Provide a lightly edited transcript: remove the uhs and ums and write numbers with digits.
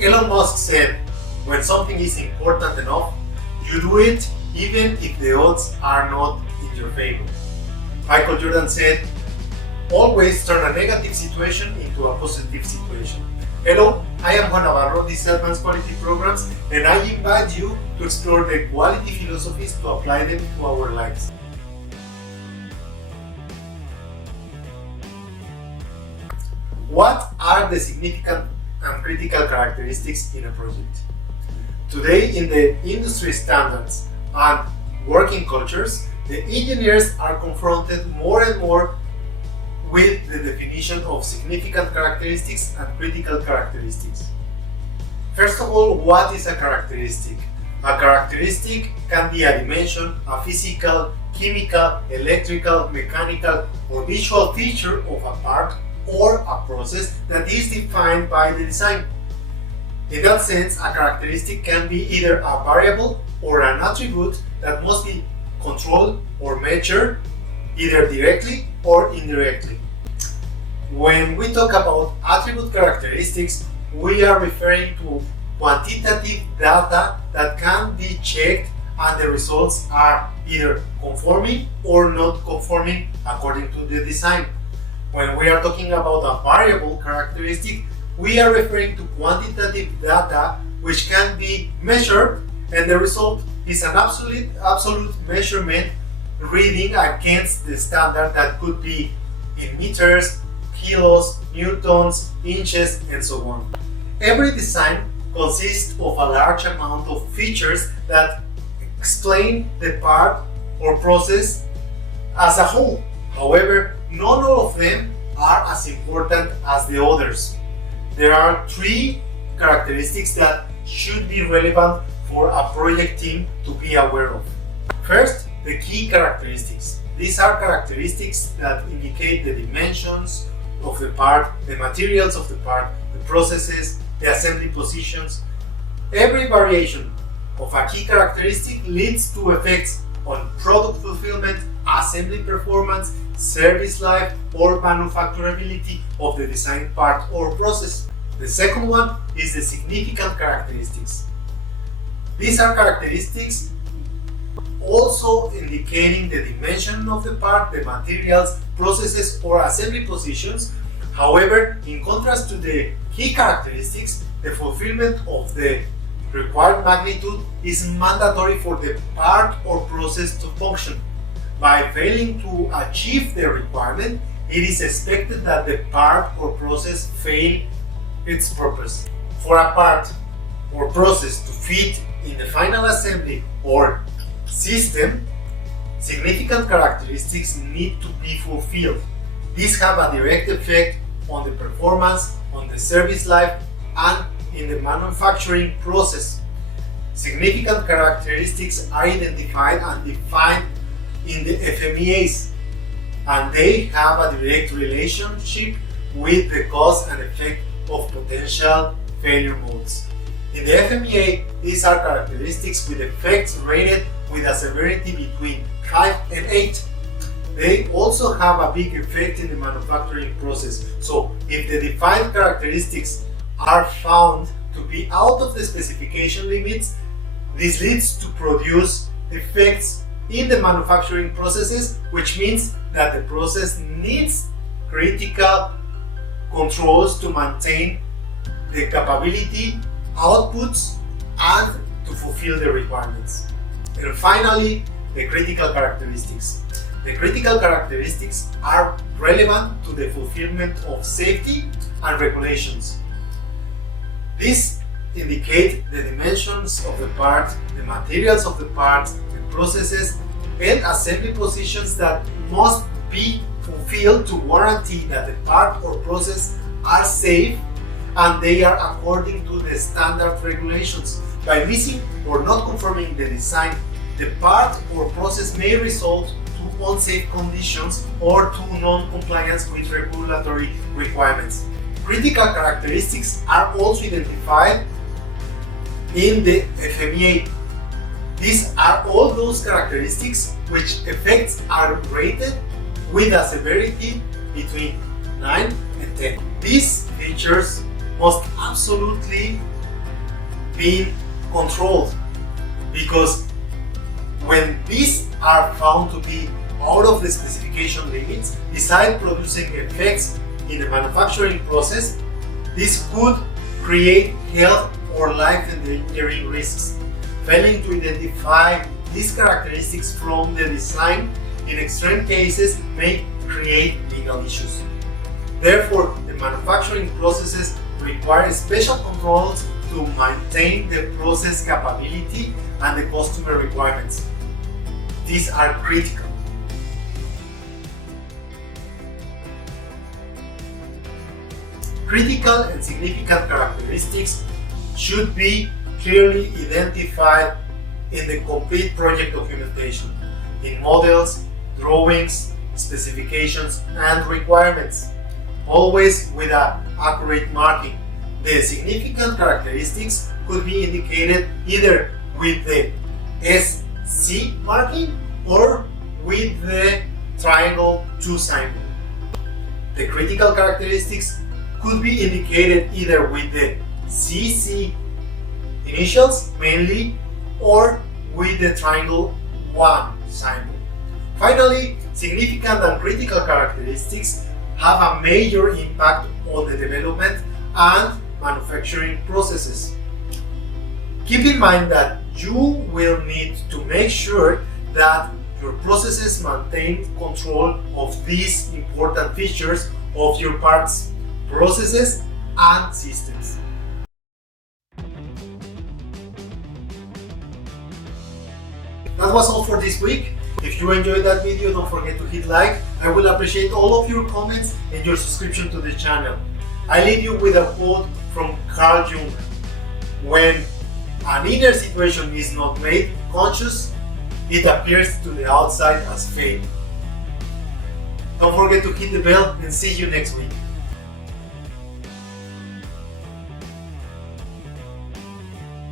Elon Musk said, when something is important enough, you do it even if the odds are not in your favor. Michael Jordan said, always turn a negative situation into a positive situation. Hello, I am Juan Navarro, this is Advanced Quality Programs, and I invite you to explore the quality philosophies to apply them to our lives. What are the significant and critical characteristics in a project? Today, in the industry standards and working cultures, the engineers are confronted more and more with the definition of significant characteristics and critical characteristics. First of all, what is a characteristic? A characteristic can be a dimension, a physical, chemical, electrical, mechanical, or visual feature of a part or a process that is defined by the design. In that sense, a characteristic can be either a variable or an attribute that must be controlled or measured either directly or indirectly. When we talk about attribute characteristics, we are referring to quantitative data that can be checked and the results are either conforming or not conforming according to the design. When we are talking about a variable characteristic, we are referring to quantitative data which can be measured, and the result is an absolute measurement reading against the standard that could be in meters, kilos, newtons, inches, and so on. Every design consists of a large amount of features that explain the part or process as a whole. However, not all of them are as important as the others. There are three characteristics that should be relevant for a project team to be aware of. First, the key characteristics. These are characteristics that indicate the dimensions of the part, the materials of the part, the processes, the assembly positions. Every variation of a key characteristic leads to effects on product fulfillment, assembly performance, service life, or manufacturability of the design part or process. The second one is the significant characteristics. These are characteristics also indicating the dimension of the part, the materials, processes, or assembly positions. However, in contrast to the key characteristics, the fulfillment of the required magnitude is mandatory for the part or process to function. By failing to achieve the requirement, it is expected that the part or process fail its purpose. For a part or process to fit in the final assembly or system, significant characteristics need to be fulfilled. These have a direct effect on the performance, on the service life, and in the manufacturing process. Significant characteristics are identified and defined in the FMEAs, and they have a direct relationship with the cause and effect of potential failure modes. In the FMEA, these are characteristics with effects rated with a severity between 5 and 8. They also have a big effect in the manufacturing process. So, if the defined characteristics are found to be out of the specification limits, this leads to produce effects in the manufacturing processes, which means that the process needs critical controls to maintain the capability, outputs, and to fulfill the requirements. And finally, the critical characteristics. The critical characteristics are relevant to the fulfillment of safety and regulations. These indicate the dimensions of the part, the materials of the part, the processes, and assembly positions that must be fulfilled to guarantee that the part or process are safe and they are according to the standard regulations. By missing or not conforming the design, the part or process may result to unsafe conditions or to non-compliance with regulatory requirements. Critical characteristics are also identified in the FMEA. These are all those characteristics which effects are rated with a severity between 9 and 10. These features must absolutely being controlled, because when these are found to be out of the specification limits, besides producing effects in the manufacturing process, this could create health or life-endangering risks. Failing to identify these characteristics from the design in extreme cases may create legal issues. Therefore, the manufacturing processes require special controls to maintain the process capability and the customer requirements. These are critical. Critical and significant characteristics should be clearly identified in the complete project documentation, in models, drawings, specifications, and requirements, always with an accurate marking. The significant characteristics could be indicated either with the SC marking or with the triangle 2 symbol. The critical characteristics could be indicated either with the CC initials mainly or with the triangle 1 symbol. Finally, significant and critical characteristics have a major impact on the development and manufacturing processes. Keep in mind that you will need to make sure that your processes maintain control of these important features of your parts, processes, and systems. That was all for this week. If you enjoyed that video, don't forget to hit like. I will appreciate all of your comments and your subscription to the channel. I leave you with a quote from Carl Jung. When an inner situation is not made conscious, it appears to the outside as fate. Don't forget to hit the bell and see you next week.